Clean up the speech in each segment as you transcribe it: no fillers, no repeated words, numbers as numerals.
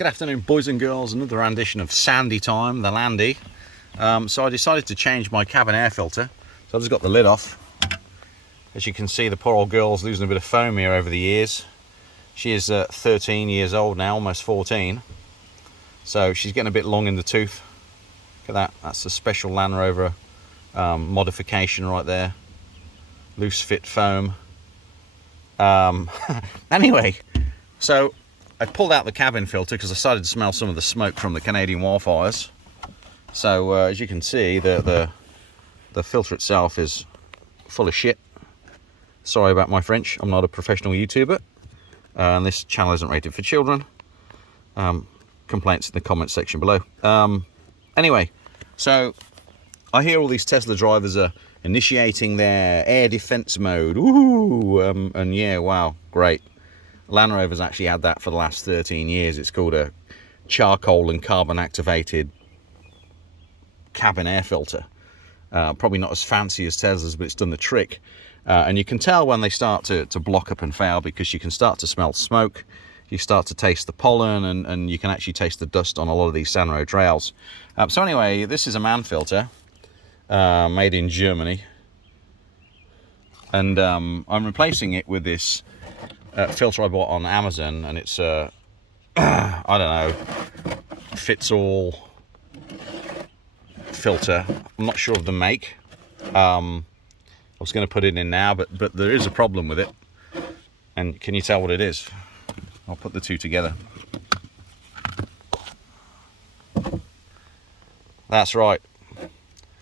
Good afternoon, boys and girls. Another rendition of Sandy Time, the Landy. So I decided to change my cabin air filter. So I've just got the lid off. As you can see, the poor old girl's losing a bit of foam here over the years. She is 13 years old now, almost 14. So she's getting a bit long in the tooth. Look at that. That's a special Land Rover modification right there. Loose fit foam. Anyway, so I pulled out the cabin filter because I started to smell some of the smoke from the Canadian wildfires. So as you can see, the filter itself is full of shit. Sorry about my French, I'm not a professional YouTuber, and this channel isn't rated for children. Complaints in the comment section below. Anyway, so I hear all these Tesla drivers are initiating their air defense mode. Woohoo! And yeah, wow, great. Land Rover's actually had that for the last 13 years. It's called a charcoal and carbon activated cabin air filter. Probably not as fancy as Tesla's, but it's done the trick. And you can tell when they start to block up and fail, because you can start to smell smoke, you start to taste the pollen, and you can actually taste the dust on a lot of these Sanro trails. So anyway, this is a MAN filter, made in Germany. And I'm replacing it with this filter I bought on Amazon, and it's I don't know, fits all filter. I'm not sure of the make. I was going to put it in now, but there is a problem with it. And can you tell what it is? I'll put the two together. That's right.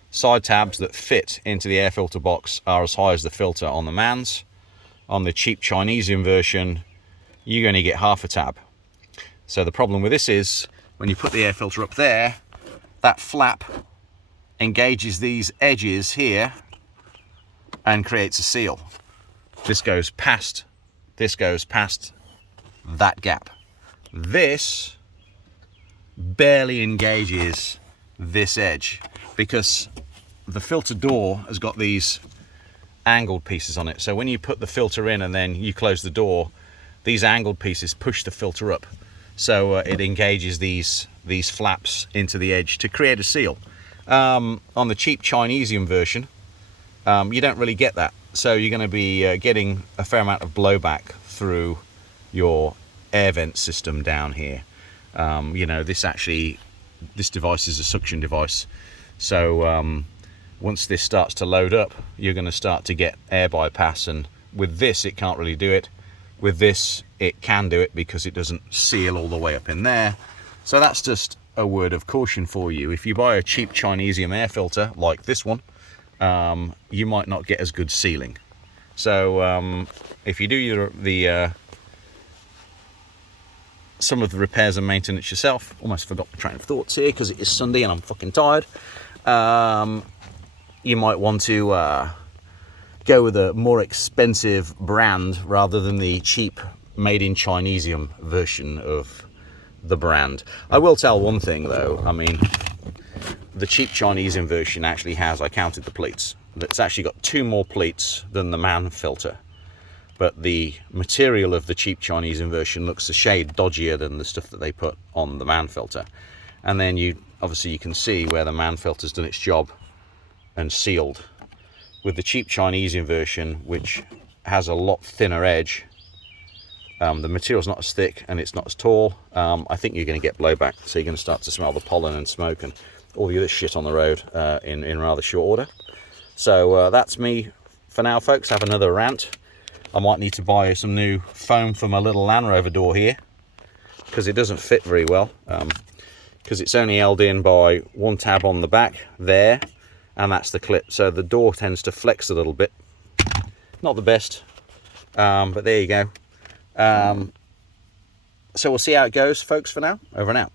Side tabs that fit into the air filter box are as high as the filter on the MANs. On the cheap Chinesian version, you only get half a tab. So the problem with this is, when you put the air filter up there, that flap engages these edges here and creates a seal. This goes past that gap. This barely engages this edge, because the filter door has got these angled pieces on it. So when you put the filter in and then you close the door, these angled pieces push the filter up. So it engages these flaps into the edge to create a seal. On the cheap Chinesian version, you don't really get that. So you're going to be getting a fair amount of blowback through your air vent system down here. You know, this device is a suction device. So once this starts to load up, you're going to start to get air bypass, and with this it can't really do it. With this it can do it, because it doesn't seal all the way up in there. So that's just a word of caution for you. If you buy a cheap Chinesian air filter like this one, you might not get as good sealing. So if you do some of the repairs and maintenance yourself, almost forgot my train of thoughts here because it is Sunday and I'm fucking tired. You might want to go with a more expensive brand rather than the cheap made in Chinesium version of the brand. I will tell one thing though, I mean, the cheap Chinesium version actually has, I counted the pleats, it's actually got 2 more pleats than the MAN filter. But the material of the cheap Chinesium version looks a shade dodgier than the stuff that they put on the MAN filter. And then obviously you can see where the MAN filter's done its job and sealed. With the cheap Chinesian version, which has a lot thinner edge, the material's not as thick and it's not as tall. I think you're going to get blowback, so you're going to start to smell the pollen and smoke and all the other shit on the road in rather short order. So that's me for now, folks. Have another rant. I might need to buy some new foam for my little Land Rover door here, because it doesn't fit very well, because it's only held in by one tab on the back there, and that's the clip. So the door tends to flex a little bit. Not the best, but there you go. So we'll see how it goes, folks, for now. Over and out.